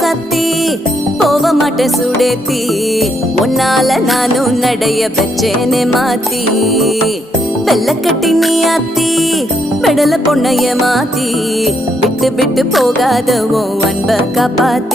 சத்தி போக மாட்டேன் சுடேத்தி உன்னால நானும் நடைய பெச்சேனே மாத்தி வெள்ள கட்டி நீ ஆத்தி பெடல பொண்ணைய மாத்தி விட்டு விட்டு போகாத உன் அன்ப காப்பாத்தி